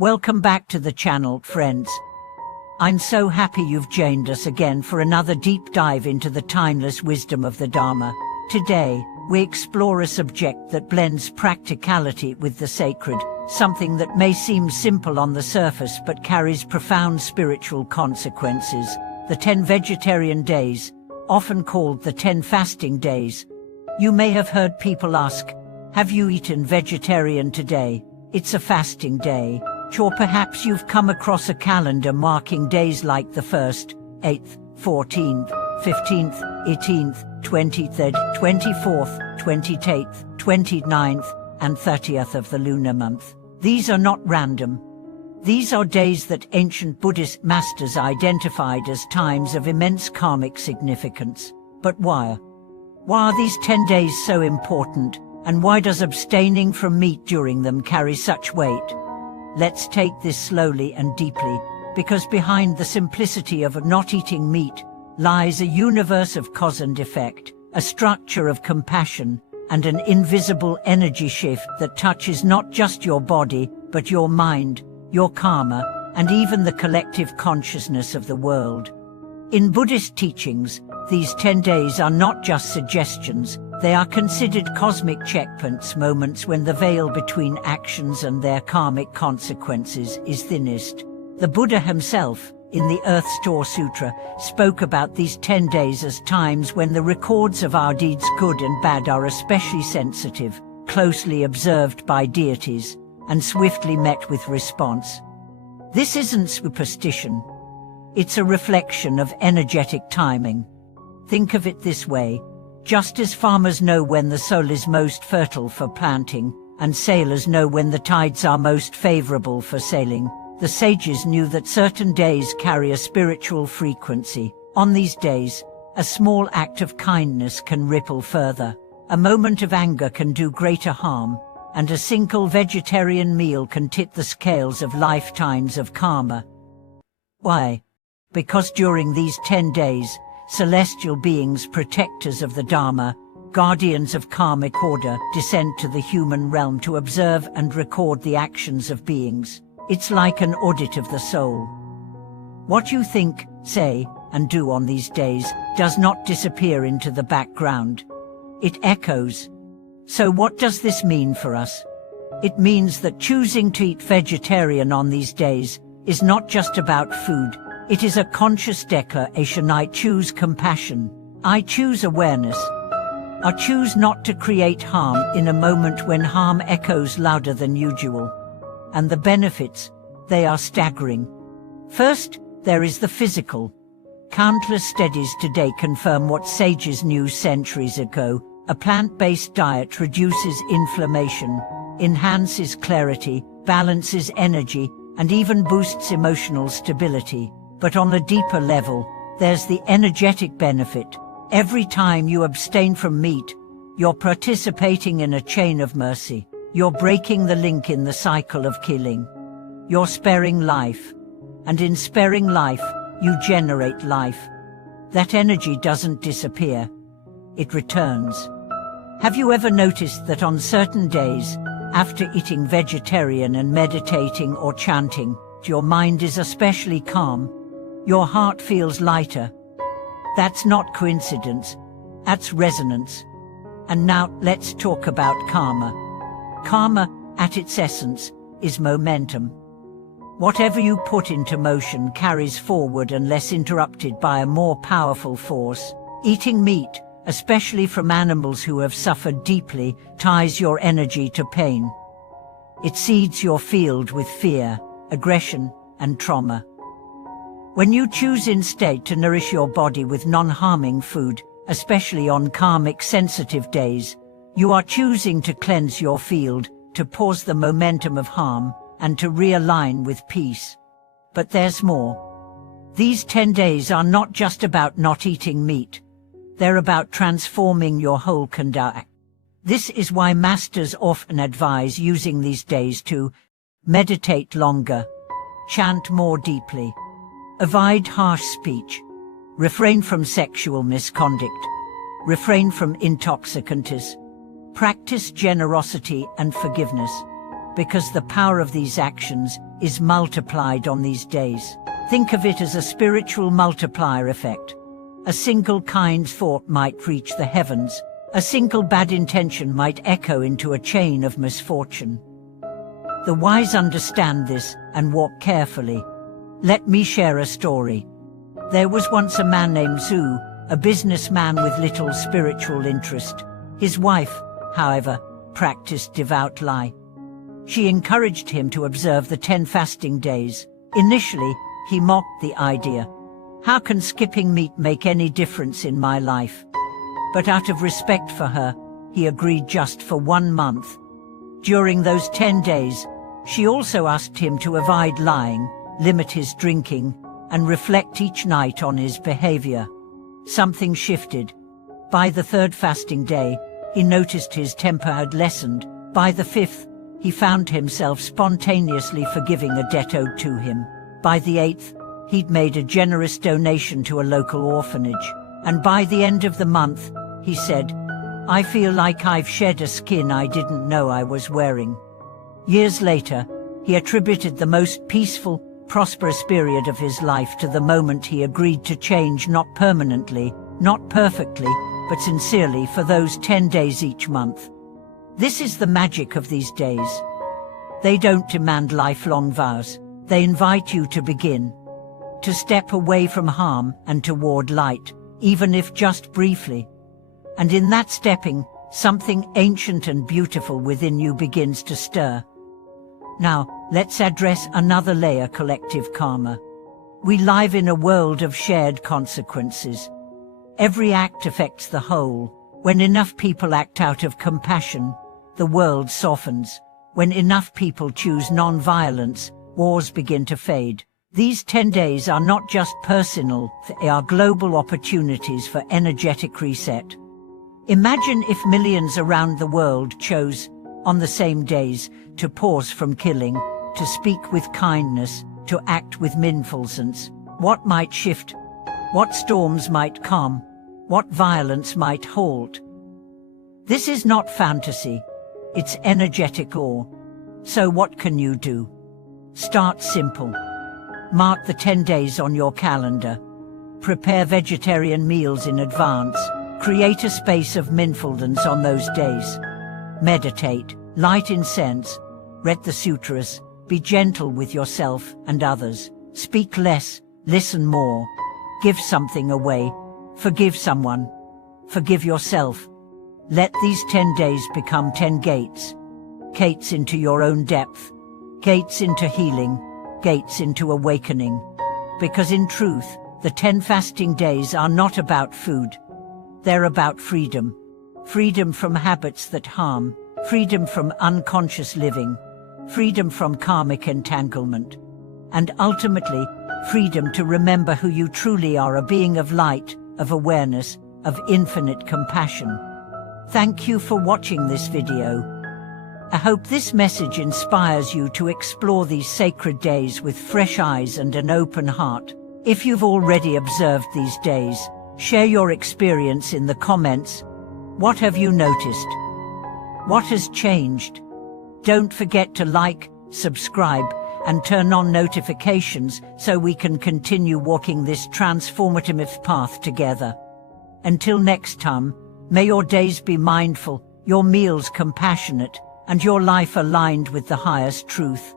Welcome back to the channel, friends. I'm so happy you've joined us again for another deep dive into the timeless wisdom of the Dharma. Today, we explore a subject that blends practicality with the sacred, something that may seem simple on the surface but carries profound spiritual consequences. The 10 vegetarian days, often called the 10 fasting days. You may have heard people ask, have you eaten vegetarian today? It's a fasting day. Or perhaps you've come across a calendar marking days like the 1st, 8th, 14th, 15th, 18th, 23rd, 24th, 28th, 29th, and 30th of the lunar month. These are not random. These are days that ancient Buddhist masters identified as times of immense karmic significance. But why? Why are these 10 days so important, and why does abstaining from meat during them carry such weight? Let's take this slowly and deeply, because behind the simplicity of not eating meat lies a universe of cause and effect, a structure of compassion, and an invisible energy shift that touches not just your body, but your mind, your karma, and even the collective consciousness of the world. In Buddhist teachings, these 10 days are not just suggestions, they are considered cosmic checkpoints, moments when the veil between actions and their karmic consequences is thinnest. The Buddha himself, in the Earth Store Sutra, spoke about these 10 days as times when the records of our deeds, good and bad, are especially sensitive, closely observed by deities, and swiftly met with response. This isn't superstition. It's a reflection of energetic timing. Think of it this way. Just as farmers know when the soil is most fertile for planting, and sailors know when the tides are most favorable for sailing, the sages knew that certain days carry a spiritual frequency. On these days, a small act of kindness can ripple further, a moment of anger can do greater harm, and a single vegetarian meal can tip the scales of lifetimes of karma. Why? Because during these 10 days, celestial beings, protectors of the Dharma, guardians of karmic order, descend to the human realm to observe and record the actions of beings. It's like an audit of the soul. What you think, say, and do on these days does not disappear into the background. It echoes. So what does this mean for us? It means that choosing to eat vegetarian on these days is not just about food. It is a conscious declaration. I choose compassion. I choose awareness. I choose not to create harm in a moment when harm echoes louder than usual. And the benefits, they are staggering. First, there is the physical. Countless studies today confirm what sages knew centuries ago. A plant-based diet reduces inflammation, enhances clarity, balances energy, and even boosts emotional stability. But on a deeper level, there's the energetic benefit. Every time you abstain from meat, you're participating in a chain of mercy. You're breaking the link in the cycle of killing. You're sparing life. And in sparing life, you generate life. That energy doesn't disappear. It returns. Have you ever noticed that on certain days, after eating vegetarian and meditating or chanting, your mind is especially calm? Your heart feels lighter. That's not coincidence. That's resonance. And now, let's talk about karma. Karma, at its essence, is momentum. Whatever you put into motion carries forward unless interrupted by a more powerful force. Eating meat, especially from animals who have suffered deeply, ties your energy to pain. It seeds your field with fear, aggression, and trauma. When you choose instead to nourish your body with non-harming food, especially on karmic sensitive days, you are choosing to cleanse your field, to pause the momentum of harm, and to realign with peace. But there's more. These 10 days are not just about not eating meat. They're about transforming your whole conduct. This is why masters often advise using these days to meditate longer, chant more deeply, avoid harsh speech, refrain from sexual misconduct, refrain from intoxicants, practice generosity and forgiveness. because the power of these actions is multiplied on these days. Think of it as a spiritual multiplier effect. A single kind thought might reach the heavens. A single bad intention might echo into a chain of misfortune. The wise understand this and walk carefully. Let me share a story. There was once a man named Zhu, a businessman with little spiritual interest. His wife, however, practiced devout lie. She encouraged him to observe the 10 fasting days. Initially, he mocked the idea. How can skipping meat make any difference in my life? But out of respect for her, he agreed just for 1 month. During those 10 days, she also asked him to avoid lying, limit his drinking, and reflect each night on his behavior. Something shifted. By the 3rd fasting day, he noticed his temper had lessened. By the 5th, he found himself spontaneously forgiving a debt owed to him. By the 8th, he'd made a generous donation to a local orphanage. And by the end of the month, he said, "I feel like I've shed a skin I didn't know I was wearing." Years later, he attributed the most peaceful, prosperous period of his life to the moment he agreed to change, not permanently, not perfectly, but sincerely, for those 10 days each month. This is the magic of these days. They don't demand lifelong vows. They invite you to begin, to step away from harm and toward light, even if just briefly. And in that stepping, something ancient and beautiful within you begins to stir. Now, let's address another layer: collective karma. We live in a world of shared consequences. Every act affects the whole. When enough people act out of compassion, the world softens. When enough people choose non-violence, wars begin to fade. These 10 days are not just personal, they are global opportunities for energetic reset. Imagine if millions around the world chose, on the same days, to pause from killing, to speak with kindness, to act with mindfulness. What might shift? What storms might calm? What violence might halt? This is not fantasy. It's energetic law. So what can you do? Start simple. Mark the 10 days on your calendar. Prepare vegetarian meals in advance. Create a space of mindfulness on those days. Meditate, light incense, read the sutras, be gentle with yourself and others. Speak less, listen more. Give something away. Forgive someone. Forgive yourself. Let these 10 days become 10 gates. Gates into your own depth. Gates into healing. Gates into awakening. Because in truth, the 10 fasting days are not about food. They're about freedom. Freedom from habits that harm. Freedom from unconscious living. Freedom from karmic entanglement. And ultimately, freedom to remember who you truly are: a being of light, of awareness, of infinite compassion. Thank you for watching this video. I hope this message inspires you to explore these sacred days with fresh eyes and an open heart. If you've already observed these days, share your experience in the comments. What have you noticed? What has changed? Don't forget to like, subscribe, and turn on notifications so we can continue walking this transformative path together. Until next time, may your days be mindful, your meals compassionate, and your life aligned with the highest truth.